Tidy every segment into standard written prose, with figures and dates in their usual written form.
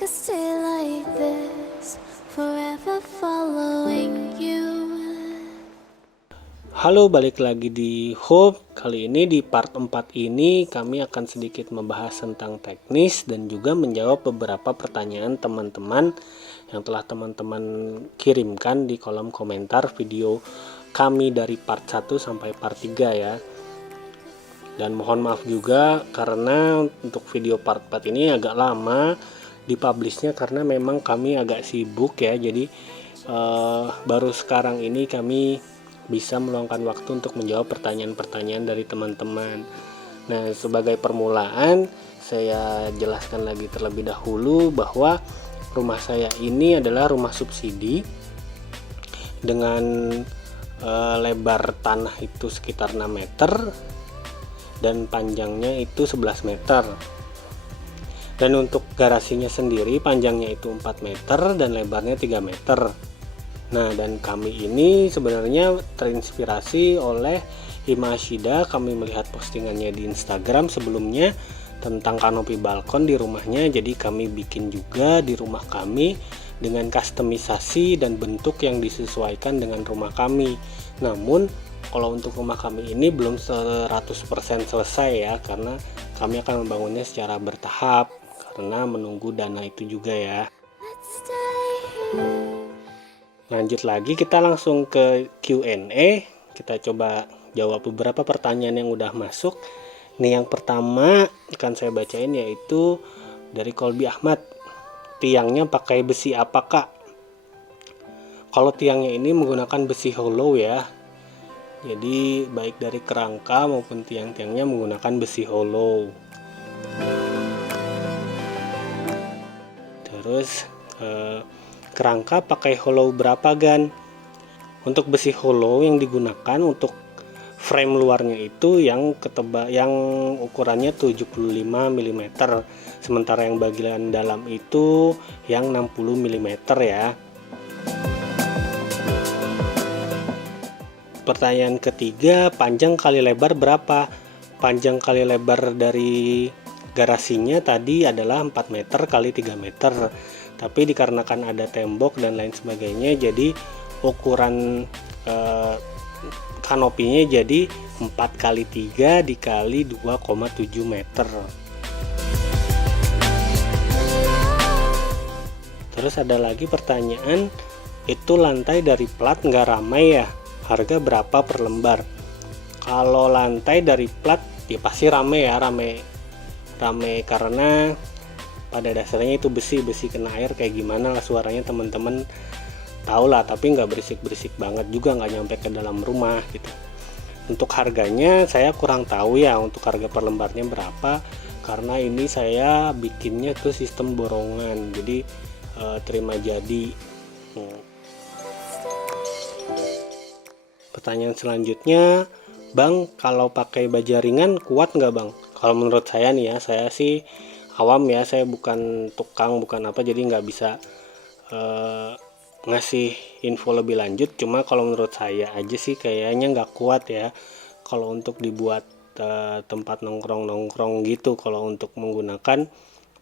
could stay like this, forever following you. Halo, balik lagi di Hope. Kali ini di part 4 ini kami akan sedikit membahas tentang teknis dan juga menjawab beberapa pertanyaan teman-teman yang telah teman-teman kirimkan di kolom komentar video kami dari part 1 sampai part 3 ya. Dan mohon maaf juga karena untuk video part 4 ini agak lama dipublishnya karena memang kami agak sibuk ya. Jadi baru sekarang ini kami bisa meluangkan waktu untuk menjawab pertanyaan-pertanyaan dari teman-teman. Nah, sebagai permulaan, saya jelaskan lagi terlebih dahulu bahwa rumah saya ini adalah rumah subsidi dengan lebar tanah itu sekitar 6 meter dan panjangnya itu 11 meter. Dan untuk garasinya sendiri panjangnya itu 4 meter dan lebarnya 3 meter. Nah, dan kami ini sebenarnya terinspirasi oleh Ima Ashida. Kami melihat postingannya di Instagram sebelumnya tentang kanopi balkon di rumahnya. Jadi kami bikin juga di rumah kami dengan kustomisasi dan bentuk yang disesuaikan dengan rumah kami. Namun, kalau untuk rumah kami ini belum 100% selesai ya, karena kami akan membangunnya secara bertahap karena menunggu dana itu juga ya. Let's stay here. Lanjut lagi, kita langsung ke Q&A. Kita coba jawab beberapa pertanyaan yang udah masuk. Nih, yang pertama akan saya bacain yaitu dari Kolbi Ahmad. Tiangnya pakai besi apa, Kak? Kalau tiangnya ini menggunakan besi hollow ya. Jadi baik dari kerangka maupun tiang-tiangnya menggunakan besi hollow. Terus kerangka pakai hollow berapa, Gan? Untuk besi hollow yang digunakan untuk frame luarnya itu yang ukurannya 75 mm, sementara yang bagian dalam itu yang 60 mm ya. Pertanyaan ketiga, panjang kali lebar berapa? Panjang kali lebar dari garasinya tadi adalah 4 meter kali 3 meter. Tapi dikarenakan ada tembok dan lain sebagainya, jadi ukuran kanopinya jadi 4 kali 3 dikali 2,7 meter. Terus ada lagi pertanyaan, itu lantai dari plat nggak ramai ya? Harga berapa per lembar? Kalau lantai dari plat ya pasti ramai ya, ramai karena pada dasarnya itu besi kena air kayak gimana lah suaranya teman-teman tahu lah, tapi nggak berisik banget juga, nggak nyampe ke dalam rumah gitu. Untuk harganya saya kurang tahu ya untuk harga per lembarnya berapa, karena ini saya bikinnya tuh sistem borongan, jadi terima jadi. Pertanyaan selanjutnya, Bang, kalau pakai baja ringan kuat nggak, Bang? Kalau menurut saya nih ya, saya sih awam ya, saya bukan tukang, bukan apa, jadi nggak bisa ngasih info lebih lanjut. Cuma kalau menurut saya aja sih kayaknya nggak kuat ya kalau untuk dibuat tempat nongkrong gitu, kalau untuk menggunakan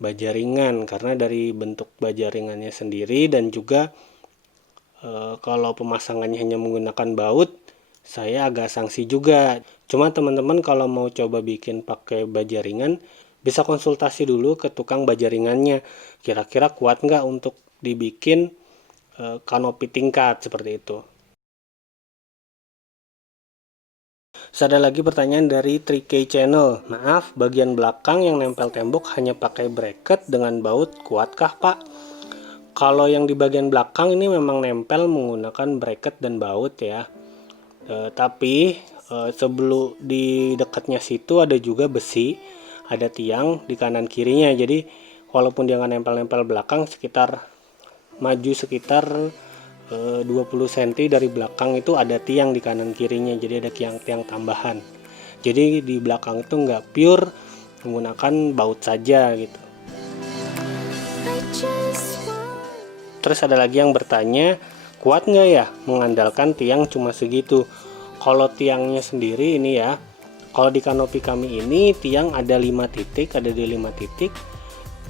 baja ringan, karena dari bentuk baja ringannya sendiri dan juga kalau pemasangannya hanya menggunakan baut, saya agak sanksi juga. Cuma teman-teman kalau mau coba bikin pakai baja ringan, bisa konsultasi dulu ke tukang baja ringannya, kira-kira kuat nggak untuk dibikin kanopi tingkat seperti itu. Ada lagi pertanyaan dari 3K Channel. Maaf, bagian belakang yang nempel tembok hanya pakai bracket dengan baut, kuatkah, Pak? Kalau yang di bagian belakang ini memang nempel menggunakan bracket dan baut ya. Tapi sebelum di dekatnya situ ada juga besi, ada tiang di kanan kirinya. Jadi walaupun dia nggak nempel-nempel belakang, maju sekitar 20 cm dari belakang itu ada tiang di kanan kirinya. Jadi ada tiang tambahan. Jadi di belakang itu nggak pure menggunakan baut saja gitu. Terus ada lagi yang bertanya, kuat nggak ya mengandalkan tiang cuma segitu? Kalau tiangnya sendiri ini ya, kalau di kanopi kami ini tiang ada 5 titik, ada di 5 titik.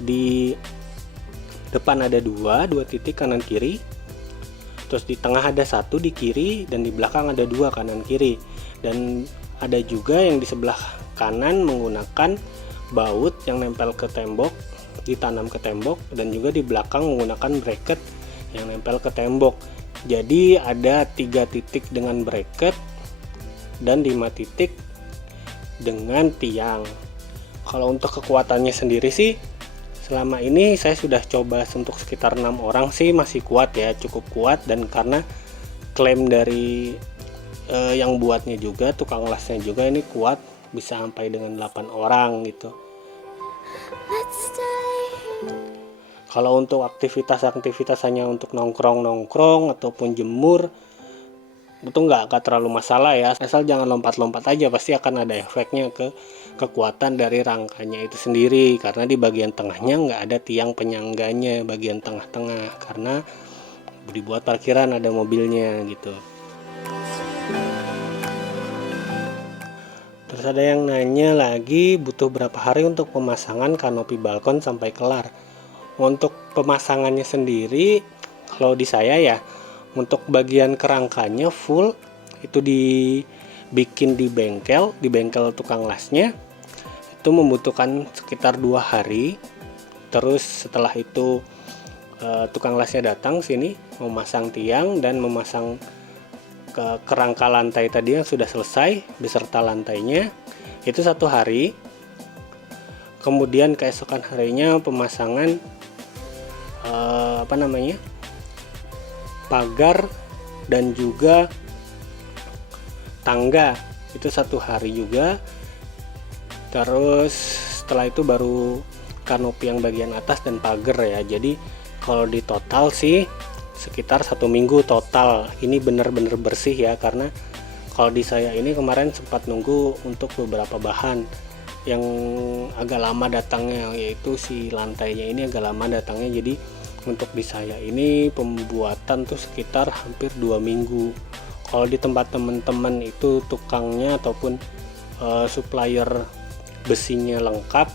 Di Depan ada dua titik kanan kiri, terus di tengah ada satu di kiri, dan di belakang ada dua kanan kiri. Dan ada juga yang di sebelah kanan menggunakan baut yang nempel ke tembok, ditanam ke tembok, dan juga di belakang menggunakan bracket yang nempel ke tembok. Jadi ada 3 titik dengan bracket dan 5 titik dengan tiang. Kalau untuk kekuatannya sendiri sih, selama ini saya sudah coba untuk sekitar 6 orang sih masih kuat ya, cukup kuat. Dan karena klaim dari yang buatnya juga, tukang lasnya juga, ini kuat, bisa sampai dengan 8 orang gitu. Let's stay here. Kalau untuk aktivitas hanya untuk nongkrong ataupun jemur, itu nggak terlalu masalah ya, asal jangan lompat-lompat aja, pasti akan ada efeknya ke kekuatan dari rangkanya itu sendiri. Karena di bagian tengahnya nggak ada tiang penyangganya, bagian tengah-tengah, karena dibuat parkiran ada mobilnya gitu. Terus ada yang nanya lagi, butuh berapa hari untuk pemasangan kanopi balkon sampai kelar? Untuk pemasangannya sendiri, kalau di saya ya, untuk bagian kerangkanya full itu dibikin di bengkel tukang lasnya, itu membutuhkan sekitar 2 hari. Terus setelah itu tukang lasnya datang sini memasang tiang dan memasang ke kerangka lantai tadi yang sudah selesai beserta lantainya, itu 1 hari. Kemudian keesokan harinya pemasangan pagar dan juga tangga, itu 1 hari juga. Terus setelah itu baru kanopi yang bagian atas dan pagar ya. Jadi kalau di total sih sekitar 1 minggu total. Ini benar-benar bersih ya, karena kalau di saya ini kemarin sempat nunggu untuk beberapa bahan yang agak lama datangnya, yaitu si lantainya ini agak lama datangnya. Jadi untuk di saya ini pembuatan tuh sekitar hampir 2 minggu. Kalau di tempat teman-teman itu tukangnya ataupun supplier besinya lengkap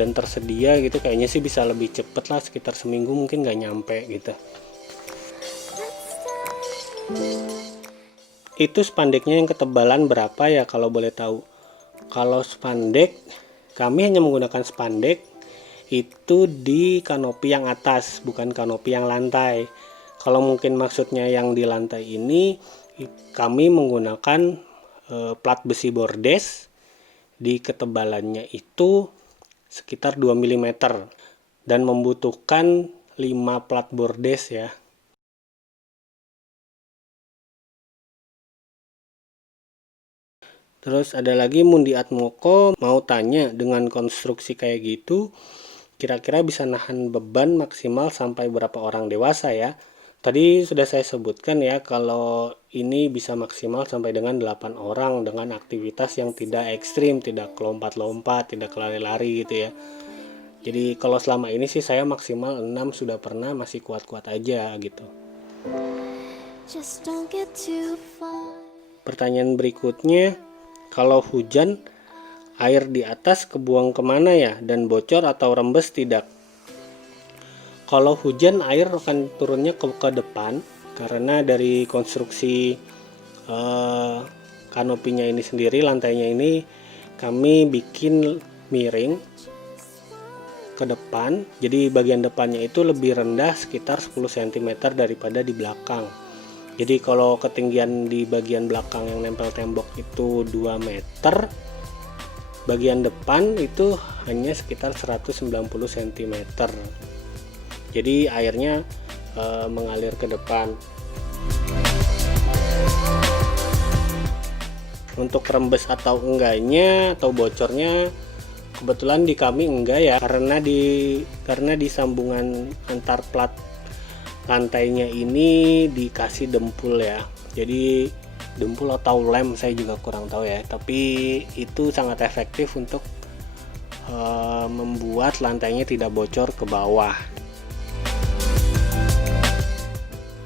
dan tersedia gitu, kayaknya sih bisa lebih cepet lah, sekitar seminggu mungkin nggak nyampe gitu. Itu spandeknya yang ketebalan berapa ya kalau boleh tahu? Kalau spandek, kami hanya menggunakan spandek itu di kanopi yang atas, bukan kanopi yang lantai. Kalau mungkin maksudnya yang di lantai ini, kami menggunakan plat besi bordes, di ketebalannya itu sekitar 2 mm dan membutuhkan 5 plat bordes ya. Terus ada lagi Mundi Atmoko mau tanya, dengan konstruksi kayak gitu kira-kira bisa nahan beban maksimal sampai berapa orang dewasa ya? Tadi sudah saya sebutkan ya, kalau ini bisa maksimal sampai dengan 8 orang dengan aktivitas yang tidak ekstrim, tidak lompat-lompat, tidak lari-lari gitu ya. Jadi kalau selama ini sih saya maksimal 6 sudah pernah, masih kuat-kuat aja gitu. Just don't get too far. Pertanyaan berikutnya, kalau hujan air di atas kebuang kemana ya, dan bocor atau rembes tidak? Kalau hujan air akan turunnya ke depan, karena dari konstruksi kanopinya ini sendiri, lantainya ini kami bikin miring ke depan. Jadi bagian depannya itu lebih rendah sekitar 10 cm daripada di belakang. Jadi kalau ketinggian di bagian belakang yang nempel tembok itu 2 meter, bagian depan itu hanya sekitar 190 cm. Jadi airnya mengalir ke depan. Untuk rembes atau enggaknya atau bocornya, kebetulan di kami enggak ya, karena di sambungan antar plat lantainya ini dikasih dempul ya. Jadi dempul atau lem saya juga kurang tahu ya, tapi itu sangat efektif untuk membuat lantainya tidak bocor ke bawah.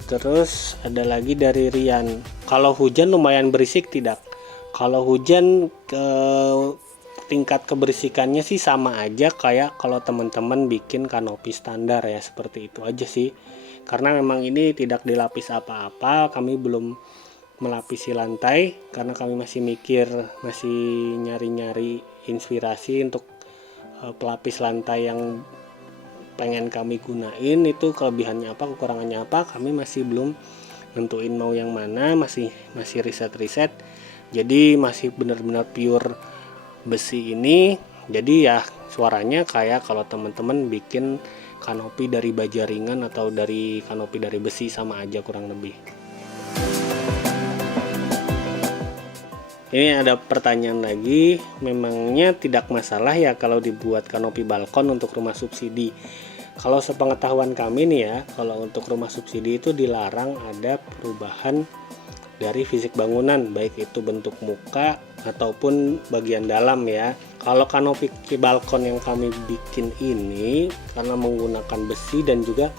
Terus ada lagi dari Rian, kalau hujan lumayan berisik tidak? Kalau hujan tingkat kebersihannya sih sama aja kayak kalau teman-teman bikin kanopi standar ya, seperti itu aja sih. Karena memang ini tidak dilapis apa-apa, kami belum melapisi lantai karena kami masih mikir, masih nyari-nyari inspirasi untuk pelapis lantai yang pengen kami gunain, itu kelebihannya apa, kekurangannya apa, kami masih belum nentuin mau yang mana, masih riset-riset. Jadi masih benar-benar pure besi ini. Jadi ya suaranya kayak kalau teman-teman bikin kanopi dari baja ringan atau dari kanopi dari besi, sama aja kurang lebih. Ini ada pertanyaan lagi, memangnya tidak masalah ya kalau dibuat kanopi balkon untuk rumah subsidi? Kalau sepengetahuan kami nih ya, kalau untuk rumah subsidi itu dilarang ada perubahan dari fisik bangunan, baik itu bentuk muka ataupun bagian dalam ya. Kalau kanopi balkon yang kami bikin ini karena menggunakan besi dan juga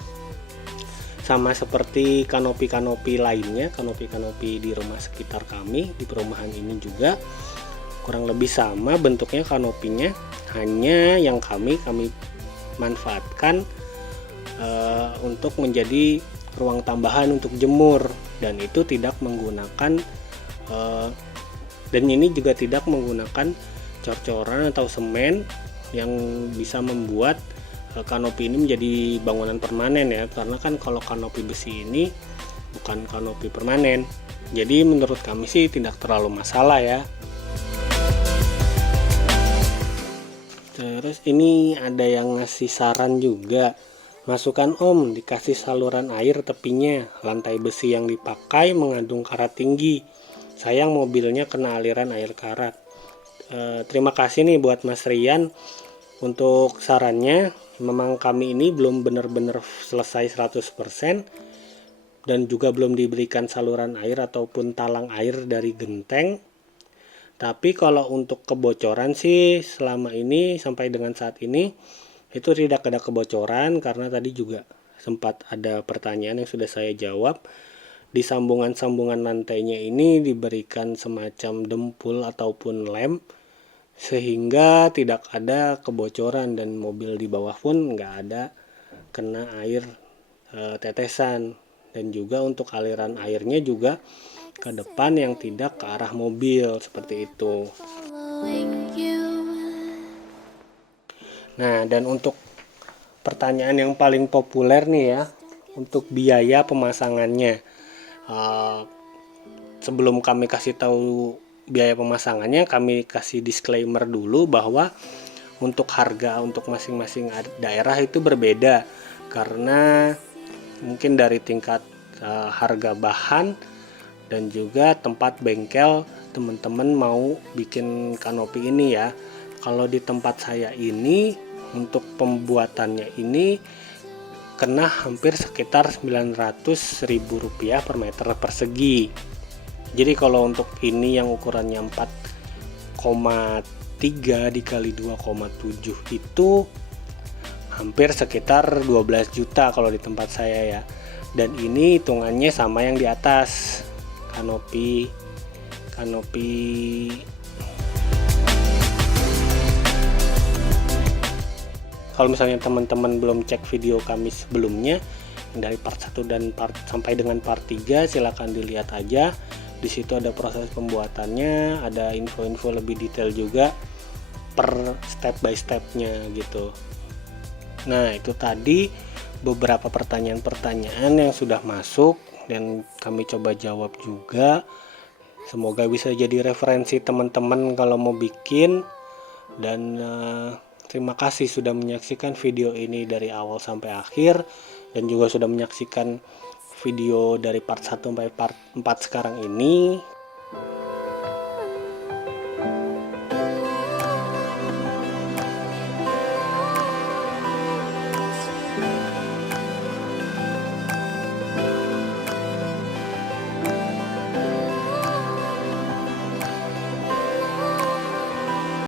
sama seperti kanopi-kanopi lainnya, kanopi-kanopi di rumah sekitar kami, di perumahan ini juga kurang lebih sama bentuknya kanopinya, hanya yang kami manfaatkan untuk menjadi ruang tambahan untuk jemur, dan itu tidak menggunakan dan ini juga tidak menggunakan cor-coran atau semen yang bisa membuat kanopi ini menjadi bangunan permanen ya, karena kan kalau kanopi besi ini bukan kanopi permanen. Jadi menurut kami sih tidak terlalu masalah ya. Terus ini ada yang ngasih saran juga, masukan om, dikasih saluran air tepinya, lantai besi yang dipakai mengandung karat tinggi, sayang mobilnya kena aliran air karat. Terima kasih nih buat Mas Rian untuk sarannya. Memang kami ini belum benar-benar selesai 100% dan juga belum diberikan saluran air ataupun talang air dari genteng. Tapi kalau untuk kebocoran sih selama ini sampai dengan saat ini itu tidak ada kebocoran, karena tadi juga sempat ada pertanyaan yang sudah saya jawab. Di sambungan-sambungan lantainya ini diberikan semacam dempul ataupun lem, sehingga tidak ada kebocoran dan mobil di bawah pun nggak ada kena air tetesan. Dan juga untuk aliran airnya juga ke depan yang tidak ke arah mobil, seperti itu. Nah, dan untuk pertanyaan yang paling populer nih ya, untuk biaya pemasangannya, sebelum kami kasih tahu biaya pemasangannya, kami kasih disclaimer dulu bahwa untuk harga untuk masing-masing daerah itu berbeda, karena mungkin dari tingkat harga bahan dan juga tempat bengkel teman-teman mau bikin kanopi ini ya. Kalau di tempat saya ini untuk pembuatannya ini kena hampir sekitar Rp900.000 per meter persegi. Jadi kalau untuk ini yang ukurannya 4,3 dikali 2,7 itu hampir sekitar 12 juta kalau di tempat saya ya. Dan ini hitungannya sama yang di atas, kanopi kalau misalnya teman-teman belum cek video kami sebelumnya dari part 1 dan sampai dengan part 3, silahkan dilihat aja. Di situ ada proses pembuatannya, ada info-info lebih detail juga per step by stepnya gitu. Nah, itu tadi beberapa pertanyaan-pertanyaan yang sudah masuk dan kami coba jawab juga. Semoga bisa jadi referensi teman-teman kalau mau bikin. Dan terima kasih sudah menyaksikan video ini dari awal sampai akhir, dan juga sudah menyaksikan video dari part 1 sampai part 4 sekarang ini.